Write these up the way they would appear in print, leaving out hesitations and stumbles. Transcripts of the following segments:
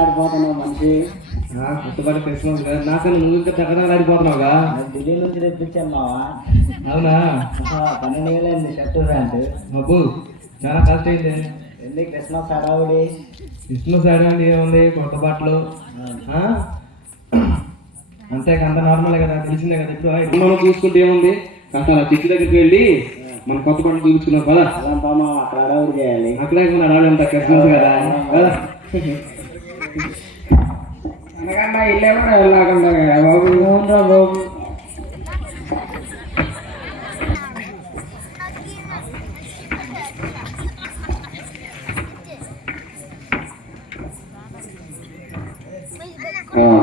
ఆడిపోతున్నావు మనిషి. కొత్తపల్లి క్రిస్మస్ కదా, నాకన్నా నువ్వు ఇంకా దగ్గర ఆడిపోతున్నావుగా. ఢిల్లీ నుంచి తెప్పించాను మావా. అవునా? 12,000 షర్టు ప్యాంటు. అబ్బు చాలా కష్టం అయింది. ఎందుకు క్రిస్మస్ హడావుడి? క్రిస్మస్ ఆడడానికి ఏముంది, కొత్త బట్టలు అంతే, అంత నార్మల్ కదా, తెలిసిందే కదా. ఇప్పుడు మనం చూసుకుంటే ఏముంది, కాస్త అలా చెట్టు దగ్గరికి వెళ్ళి మన కొత్త బట్టలు చూపించుకున్నాం కదా. అక్కడ హడావుడి చేయాలి. అక్కడే మన ఆడాలంట క్రిస్మస్ కదా కదా. అనకన్నా ఇల్లేమన్నా వెళ్ళకుండా బాబు. ఏముందా బాబు?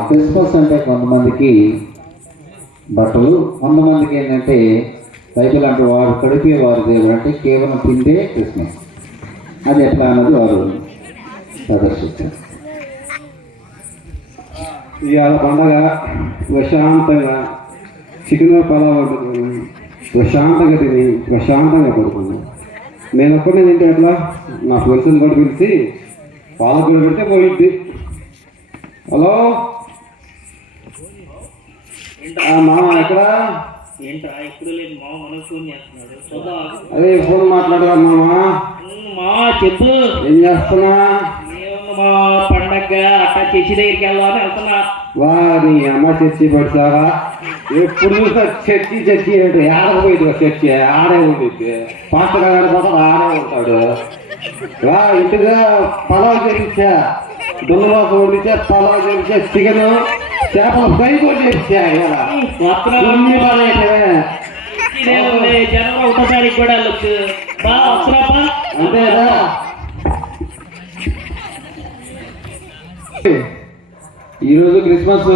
క్రిస్మస్ అంటే కొంతమందికి బట్టలు, కొంతమందికి ఏంటంటే బైబిల్ అంటే వారు కడిపే వారి దేవుడు అంటే కేవలం తిండే క్రిస్మస్. అది ఎట్లా అన్నది వారు ప్రదర్శిస్తారు. ఇవాళ పండగ ప్రశాంతంగా చికెన్ పలావ్ వండుకొని ప్రశాంతంగా తిని ప్రశాంతంగా పడుకున్నాను. నేను ఒక్కడే తింటే ఎట్లా, నా ఫ్రెండ్స్ని కూడా పిలిచి వాళ్ళకు కూడా పెడితే పోయింది. హలో మామ ఎక్కడ? అదే ఫోన్ మాట్లాడరా మామ. చెప్పు. ఏం చేస్తున్నా? పండగ అట్లా చర్చి దగ్గరికి వెళ్తున్నా. వా నీ అమ్మ చర్చి పడిచావా? ఎప్పుడు చూసా చర్చి చర్చి అంటే ఆడకపోయింది. చర్చి ఆడే ఉంటుంది, పాస్టర్ గారి కోసం ఆడే ఉంటాడు. వా ఇంటిగా పలావ్ చేయించా, దున్నమాస వండితే పలావ్ చేయించా, చికెన్ చేపల ఫ్రై కూడా చేయించా. జనం ఒకసారి కూడా అంతేదా? ఈరోజు క్రిస్మస్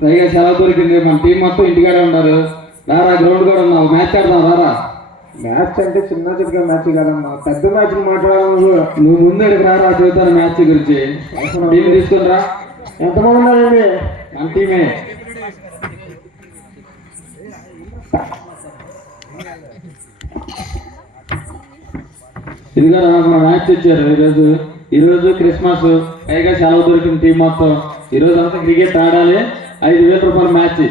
పైగా సెలవు దొరికింది. మన టీం మొత్తం ఇంటికాడే ఉన్నారు. రారా, గ్రౌండ్ కూడా ఉన్నావు, మ్యాచ్ ఆడదాం రారా. మ్యాచ్ అంటే చిన్న చిన్న మ్యాచ్ కదమ్మా, పెద్ద మ్యాచ్ మాట్లాడాలి. నువ్వు ముందు రారా, చూద్దాను మ్యాచ్ గురించి. టీం తీసుకుని రా. ఎంతమంది ఉన్నారండి? మన టీమే. ఇదిగా మన మ్యాచ్ ఇచ్చారు. ఈరోజు క్రిస్మస్ పైగా సెలవు దొరికిన టీం మొత్తం. ఈరోజు అంతా క్రికెట్ ఆడాలి. 5,000 రూపాయల మ్యాచ్.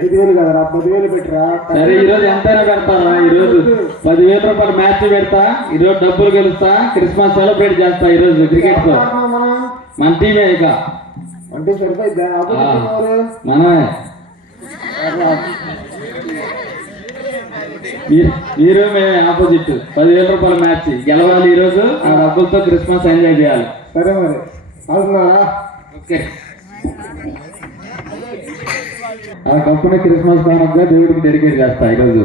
5,000 కదరా, 10,000 పెట్టరా. సరే ఈరోజు ఎంతైనా పెడతారా? ఈరోజు 10,000 రూపాయల మ్యాచ్ పెడతా. ఈరోజు డబ్బులు గెలుస్తా, క్రిస్మస్ సెలబ్రేట్ చేస్తా ఈరోజు క్రికెట్ తో. మన టీమే ఇక అంటే సరిపోయిద్దా? మనమే. మీరు మేము ఆపోజిట్. 10,000 రూపాయల మ్యాచ్ గెలవాలి ఈరోజు. ఆ డబ్బులతో క్రిస్మస్ ఎంజాయ్ చేయాలి. సరే మరి అవుతున్నారా? ఓకే. ఆ కప్పుని క్రిస్మస్ కానుకగా దేవుడికి డెడికేట్ చేస్తా ఈరోజు.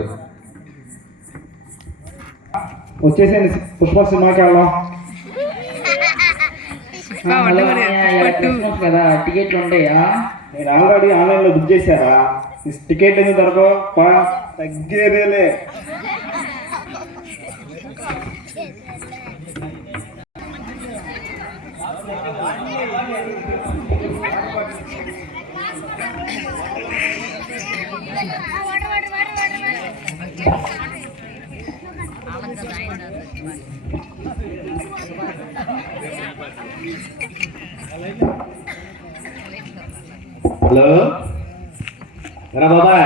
వచ్చేసేయండి, పుష్ప సినిమాకి వెళ్దాం. కదా టికెట్లు ఉంటాయా? నేను ఆల్రెడీ ఆన్లైన్లో బుక్ చేశారా? టికెట్ ఎందుకు దొరకవు? తగ్గేదేలే. హలో ఎరా బాబా,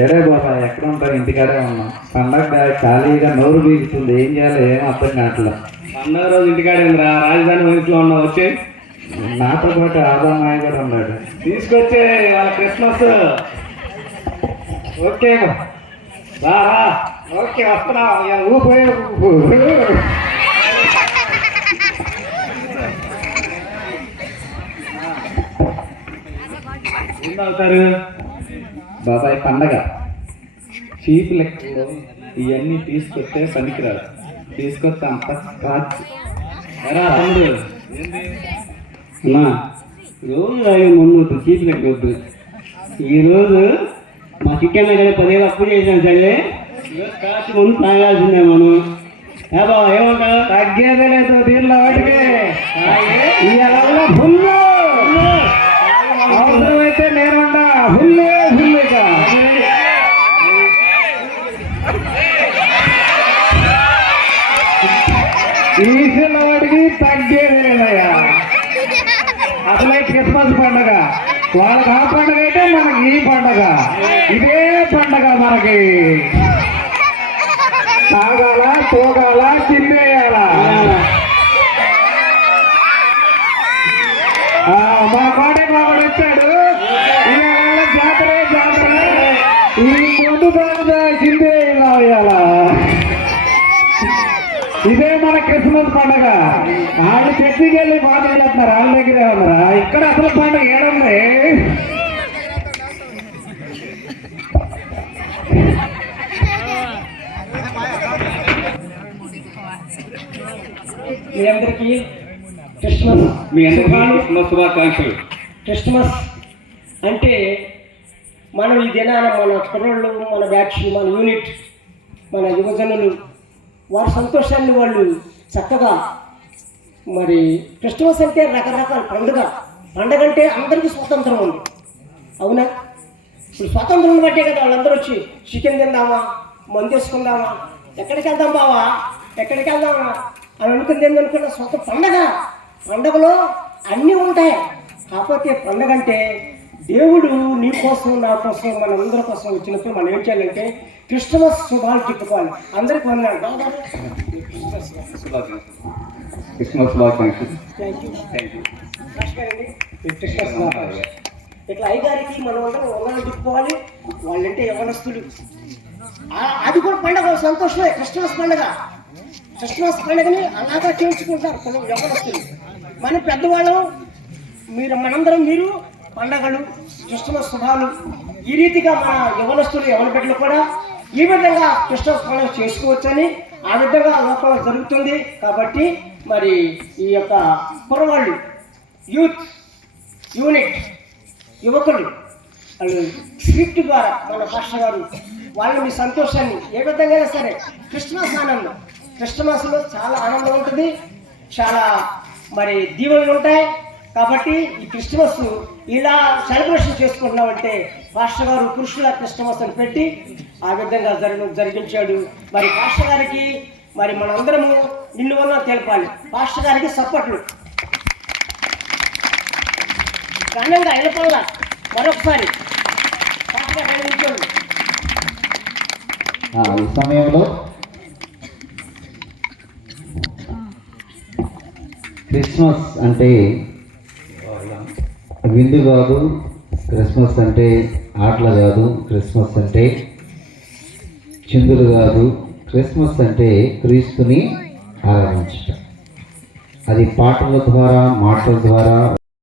ఏడే బాబా, ఎక్కడ ఉంటారు? ఇంటికాడే ఉన్నాం. పండగ ఖాళీగా నోరు బీగుతుంది, ఏం చేయాలో ఏం అర్థం కావట్లేదు. పండగ రోజు ఇంటికాడే ఉందిరా, రాజధాని వయసులో ఉన్నావు. వచ్చే నాతో పాటు ఆదామాయ కూడా ఉన్నాడు, తీసుకొచ్చే వాళ్ళ క్రిస్మస్. ఓకే రా. ఓకే వస్తున్నా. ఏం అవుతారు బాబాయ్? పండగ చీప్ లెక్కలో ఇవన్నీ తీసుకొస్తే పనికిరాదు. తీసుకొస్తే అంత కాచు. ఎరా తమ్ముడు, రోజు తాగే ముందు చీప్ లెక్క వద్దు. ఈరోజు మా చికెన్ దగ్గర 10,000 అప్పు చేసాం. సరే కాచి ముందు తాగాల్సిందే మనం. బాబా ఏమంటావు? తగ్గేదే లేదు దీనిలో వాటికి. ఫుల్ అవసరమైతే నేనుంటా. ఫుల్గా ఈ వాటికి తగ్గేదే లేదయ్యా. అసలే క్రిస్మస్ పండగ. వాళ్ళకి ఆ పండగ అయితే మనకి ఈ పండగ. ఇదే పండగ మనకి. తాగాల, తోగాల, చిందేయాల. మా కోటకి మావాడు వచ్చాడు. ఇవాళ జాతరే జాతర. ఈ ముందు చిందేయాల. ఇదే మన క్రిస్మస్ పండగ. వాళ్ళు చర్చికి వెళ్ళి మాట్లాడుతున్నారు, వాళ్ళ దగ్గరే ఉన్నారా? ఇక్కడ అసలు పండగ ఏడుంది? మీ అందరికీ క్రిస్మస్ శుభాకాంక్షలు. క్రిస్మస్ అంటే మనం ఈ దినాన మన కుర్రోళ్ళు, మన బ్యాచ్, మన యూనిట్, మన యువజనులు వారి సంతోషాన్ని వాళ్ళు చక్కగా మరి క్రిస్మస్ అంటే రకరకాల పండుగ. పండగ అంటే అందరికీ స్వాతంత్రం ఉంది, అవునా? ఇప్పుడు స్వాతంత్రం బట్టే కదా వాళ్ళందరూ వచ్చి చికెన్ తిందామా, మందు వేసుకుందామా, ఎక్కడికి వెళ్దాం బావా, ఎక్కడికి వెళ్దామా అని అనుకుంది. ఏందనుకున్న స్వత పండగ. పండగలో అన్నీ ఉంటాయి. కాకపోతే పండగ అంటే దేవుడు నీ కోసం, నా కోసం, మనందరి కోసం వచ్చినప్పుడు మనం ఏం చేయాలంటే క్రిస్మస్ శుభాలు చెప్పుకోవాలి. అందరికీ వందనాలు. క్రిస్మస్ శుభాకాంక్షలు. Thank you. క్రిస్మస్ శుభాకాంక్షలు. ఇట్లా అయ్యగారికి మనం అందరం వందనాలు చెప్పుకోవాలి. వాళ్ళంటే యవనస్తులు. అది కూడా పండగ, సంతోషమే. క్రిస్మస్ పండగ. క్రిస్మస్ పండుగని అలాగా చేయించుకుంటారు కొన్ని యవనస్తులు. మన పెద్దవాళ్ళు మనందరం మీరు పండగలు, క్రిస్మస్ శుభాలు ఈ రీతిగా మన యవనస్తులు, యవన బిడ్డలు కూడా ఈ విధంగా క్రిస్మస్ పండుగ చేసుకోవచ్చని ఆ విధంగా లోపల జరుగుతుంది. కాబట్టి మరి ఈ యొక్క కుర్రవాళ్ళు, యూత్, యూనిట్, యువకులు వాళ్ళు స్క్రిప్ట్ ద్వారా మన పాస్టర్ గారు వాళ్ళు మీ సంతోషాన్ని ఏ విధంగా అయినా సరే క్రిస్మస్ ఆనందం. క్రిస్మస్లో చాలా ఆనందం ఉంటుంది, చాలా మరి దీవెనలు ఉంటాయి. కాబట్టి ఈ క్రిస్మస్ ఇలా సెలబ్రేషన్ చేసుకుంటున్నామంటే పాస్టర్ గారు పురుషుల క్రిస్మస్ అని పెట్టి ఆ విధంగా జరిగించాడు. మరి పాస్టర్ గారికి మరి మనందరము నిన్ను వల్ల తెలపాలి. పాస్టర్ గారికి సపోర్ట్లు ఘనంగా వెళ్ళపల్లా మరొకసారి పాస్టర్ గారు నిల్చోండి. ఈ సమయంలో క్రిస్మస్ అంటే విందు కాదు, క్రిస్మస్ అంటే ఆటలు కాదు, క్రిస్మస్ అంటే చిందులు కాదు. క్రిస్మస్ అంటే క్రీస్తుని ఆరాధించటం. అది పాటల ద్వారా, మాటల ద్వారా